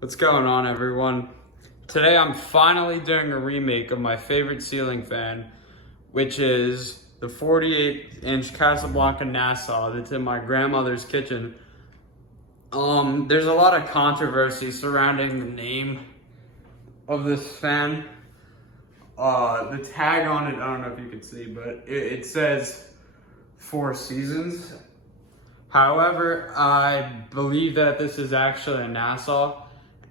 What's going on, everyone? Today I'm finally doing a remake of my favorite ceiling fan, which is the 48-inch Casablanca Nassau that's in my grandmother's kitchen. There's a lot of controversy surrounding the name of this fan. The tag on it, I don't know if you can see, but it says Four Seasons. However, I believe that this is actually a Nassau.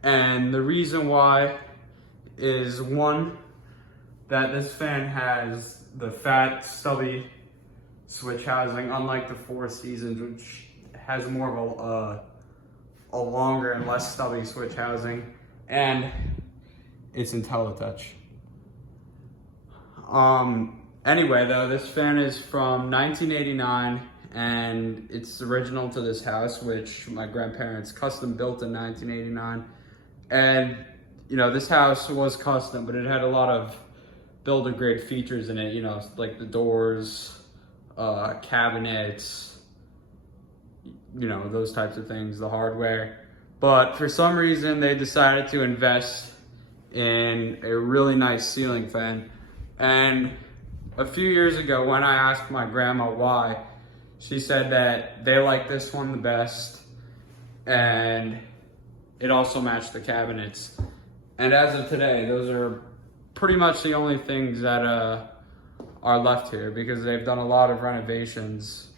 And the reason why is, one, that this fan has the fat, stubby switch housing, unlike the Four Seasons, which has more of a longer and less stubby switch housing, and it's IntelliTouch. Anyway, though, this fan is from 1989, and it's original to this house, which my grandparents custom built in 1989. And, you know, this house was custom, but it had a lot of builder-grade features in it, you know, like the doors, cabinets, you know, those types of things, the hardware. But for some reason, they decided to invest in a really nice ceiling fan. And a few years ago, when I asked my grandma why, she said that they like this one the best, and it also matched the cabinets. And as of today, those are pretty much the only things that are left here, because they've done a lot of renovations.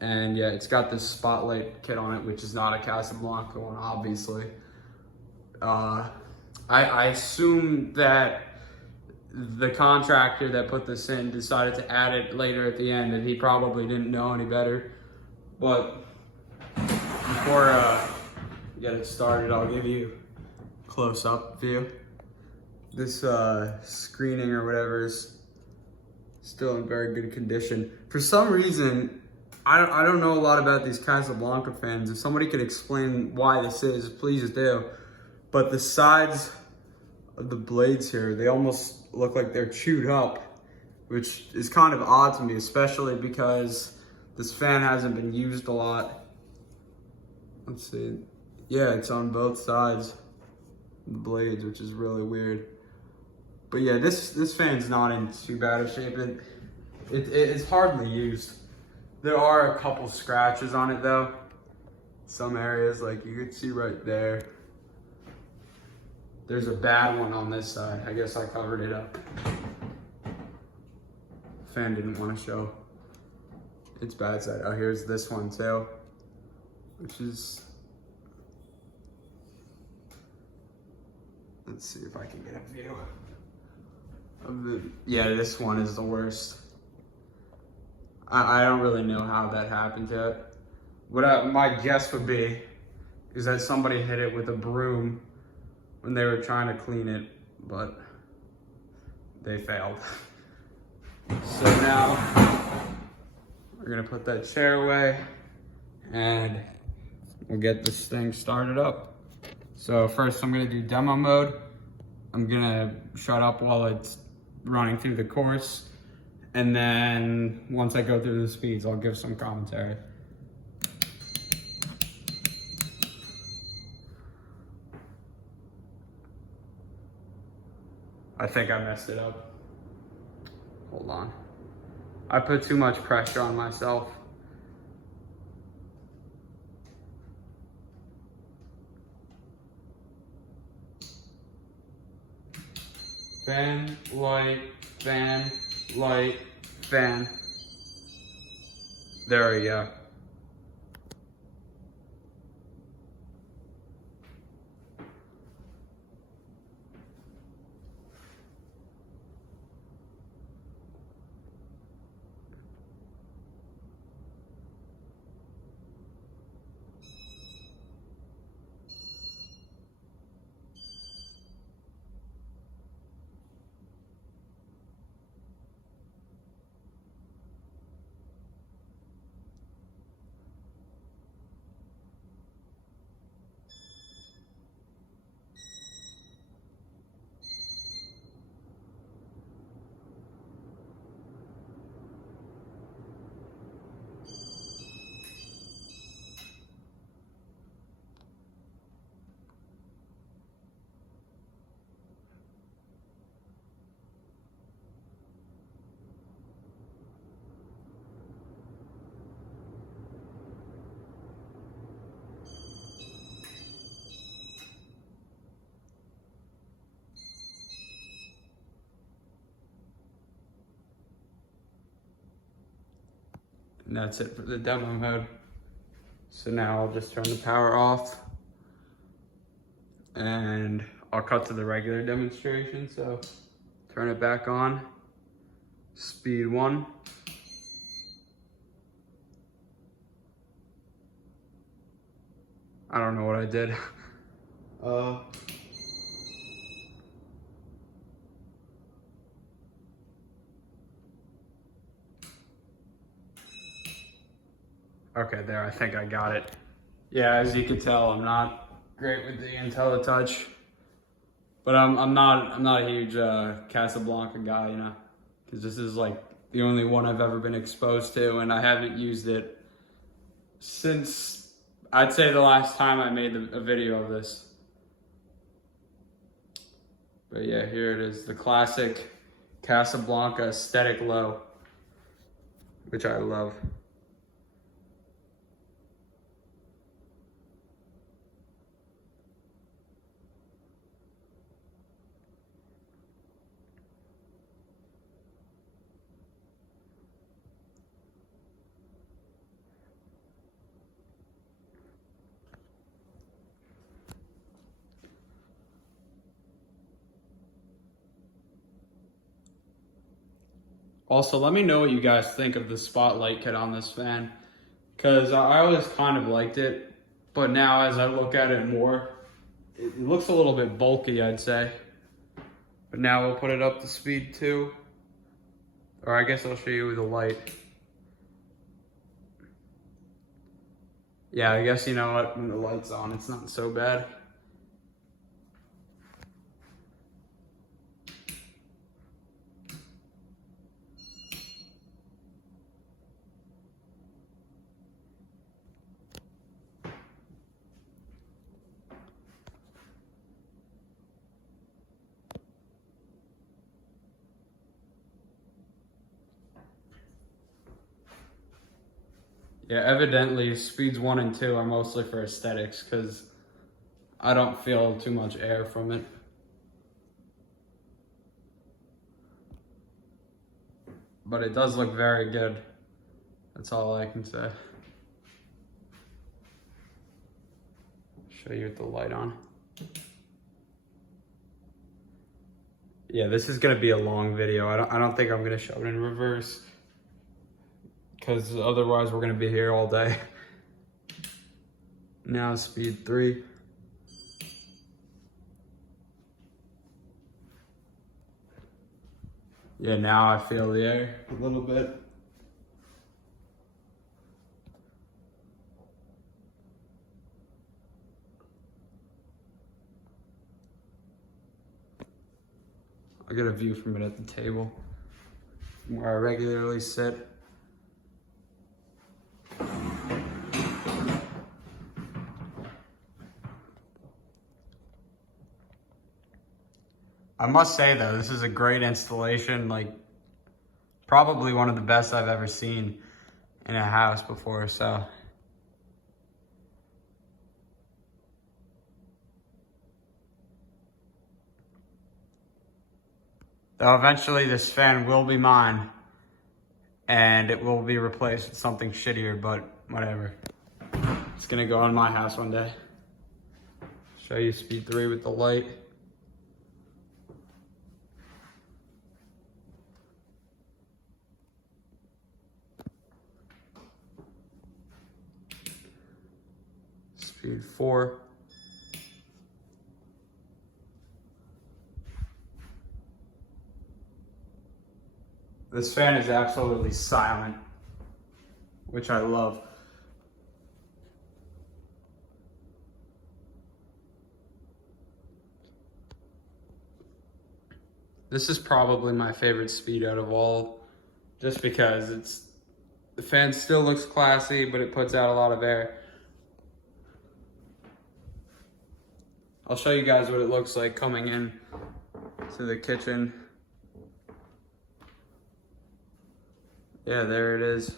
And yeah, it's got this spotlight kit on it, which is not a Casablanca one, obviously. I assume that the contractor that put this in decided to add it later at the end, and he probably didn't know any better. But before get it started, I'll give you a close-up view. This screening or whatever is still in very good condition. For some reason, I don't know a lot about these Casablanca fans. If somebody could explain why this is, please do. But the sides of the blades here, they almost look like they're chewed up, which is kind of odd to me, especially because this fan hasn't been used a lot. Let's see. Yeah, it's on both sides of the blades, which is really weird. But yeah, this fan's not in too bad of shape. It's hardly used. There are a couple scratches on it though. Some areas, like you can see right there. There's a bad one on this side. I guess I covered it up. Fan didn't want to show its bad side. Oh, here's this one too, which is, let's see if I can get a view of the, yeah, this one is the worst. I don't really know how that happened to it. What my guess would be is that somebody hit it with a broom when they were trying to clean it, but they failed. So now we're gonna put that chair away and we'll get this thing started up. So first I'm gonna do demo mode. I'm gonna shut up while it's running through the course. And then once I go through the speeds, I'll give some commentary. I think I messed it up. Hold on. I put too much pressure on myself. Fan, light, fan, light, fan. There we go. And that's it for the demo mode. So now I'll just turn the power off and I'll cut to the regular demonstration. So turn it back on, speed 1. I don't know what I did. Okay, there, I think I got it. Yeah, as you can tell, I'm not great with the IntelliTouch, but I'm not a huge Casablanca guy, you know, because this is like the only one I've ever been exposed to, and I haven't used it since, I'd say, the last time I made a video of this. But yeah, here it is, the classic Casablanca aesthetic low, which I love. Also, let me know what you guys think of the spotlight kit on this fan, because I always kind of liked it, but now as I look at it more, it looks a little bit bulky, I'd say. But now we'll put it up to speed 2, or I guess I'll show you with the light. Yeah, I guess, you know what, when the light's on, it's not so bad. Yeah, evidently speeds 1 and 2 are mostly for aesthetics because I don't feel too much air from it. But it does look very good. That's all I can say. Show you with the light on. Yeah, this is gonna be a long video. I don't think I'm gonna show it in reverse, because otherwise we're gonna be here all day. Now speed 3. Yeah, now I feel the air a little bit. I get a view from it at the table where I regularly sit. I must say though, this is a great installation, like probably one of the best I've ever seen in a house before, so. Though eventually this fan will be mine and it will be replaced with something shittier, but whatever. It's gonna go in my house one day. Show you speed 3 with the light. Speed 4. This fan is absolutely silent, which I love. This is probably my favorite speed out of all, just because the fan still looks classy, but it puts out a lot of air. I'll show you guys what it looks like coming in to the kitchen. Yeah, there it is.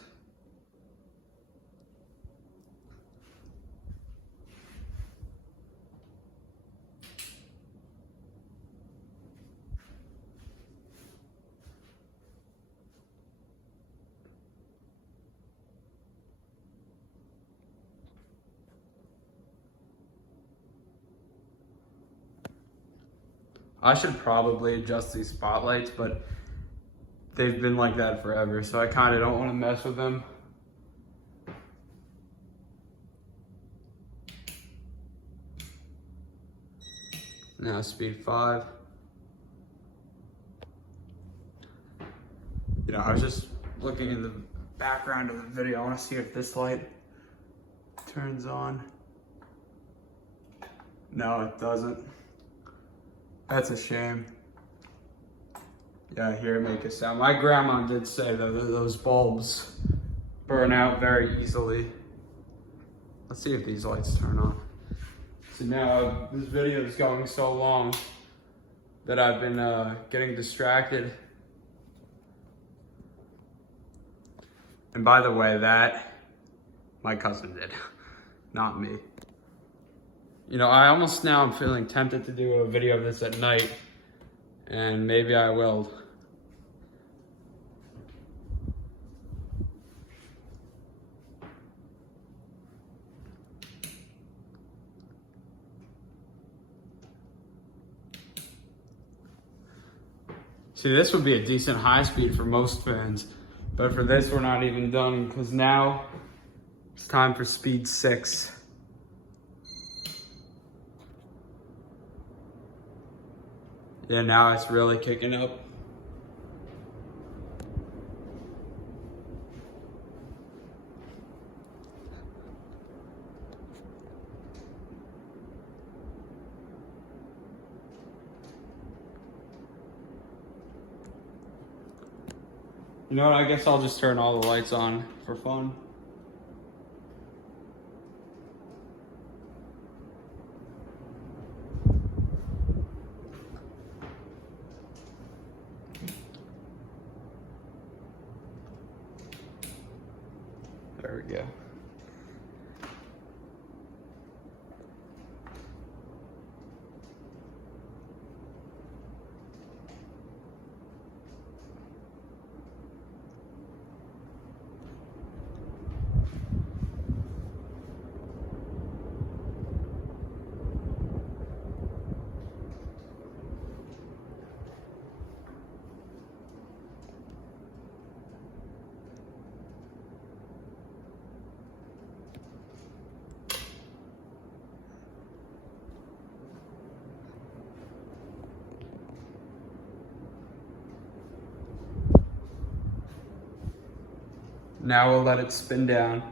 I should probably adjust these spotlights, but they've been like that forever, so I kind of don't want to mess with them. Now speed 5. You know, I was just looking in the background of the video. I want to see if this light turns on. No, it doesn't. That's a shame. Yeah, I hear it make a sound. My grandma did say that those bulbs burn out very easily. Let's see if these lights turn on. So now this video is going so long that I've been getting distracted. And by the way, that my cousin did, not me. You know, I almost now am feeling tempted to do a video of this at night, and maybe I will. See, this would be a decent high speed for most fans, but for this, we're not even done, because now it's time for speed 6. Yeah, now it's really kicking up. You know what, I guess I'll just turn all the lights on for fun. There we go. Now we'll let it spin down.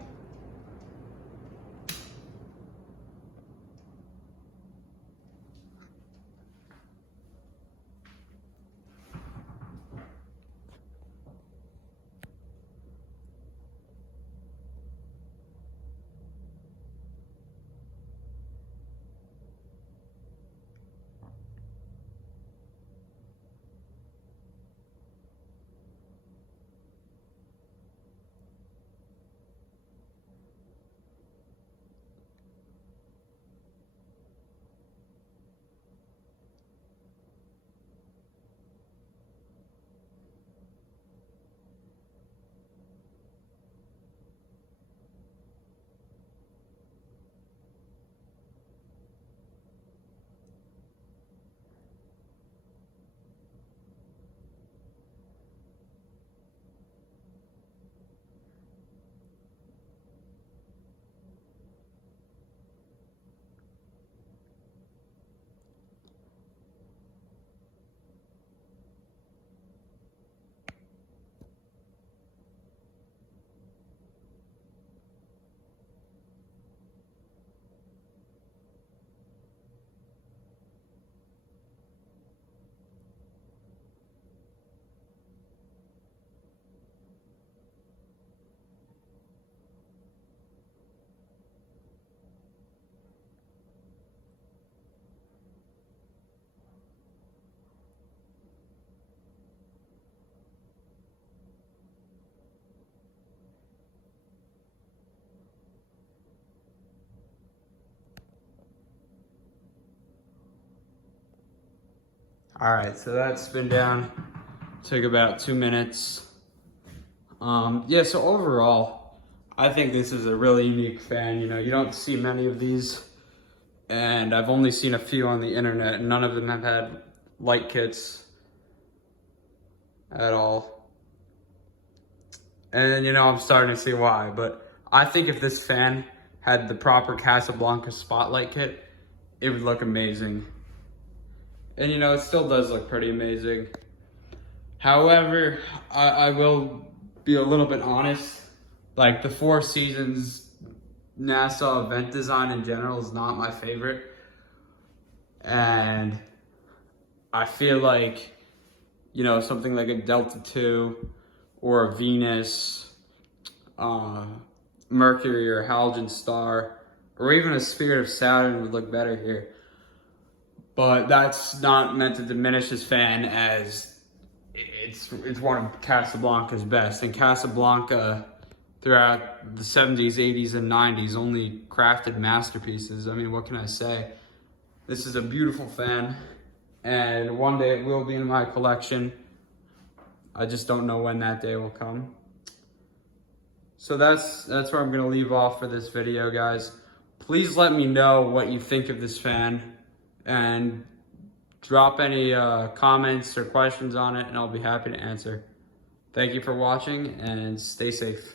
All right, so that spin down took about 2 minutes. Yeah, so overall, I think this is a really unique fan. You know, you don't see many of these, and I've only seen a few on the internet, and none of them have had light kits at all. And I'm starting to see why, but I think if this fan had the proper Casablanca spotlight kit, it would look amazing. And it still does look pretty amazing. However, I will be a little bit honest. Like, the Four Seasons Nassau event design in general is not my favorite. And I feel like, something like a Delta II or a Venus, Mercury or Halogen Star, or even a Spirit of Saturn would look better here. But that's not meant to diminish this fan, as it's one of Casablanca's best. And Casablanca, throughout the 70s, 80s, and 90s, only crafted masterpieces. I mean, what can I say? This is a beautiful fan, and one day it will be in my collection. I just don't know when that day will come. So that's where I'm gonna leave off for this video, guys. Please let me know what you think of this fan, and drop any comments or questions on it, and I'll be happy to answer. Thank you for watching, and stay safe.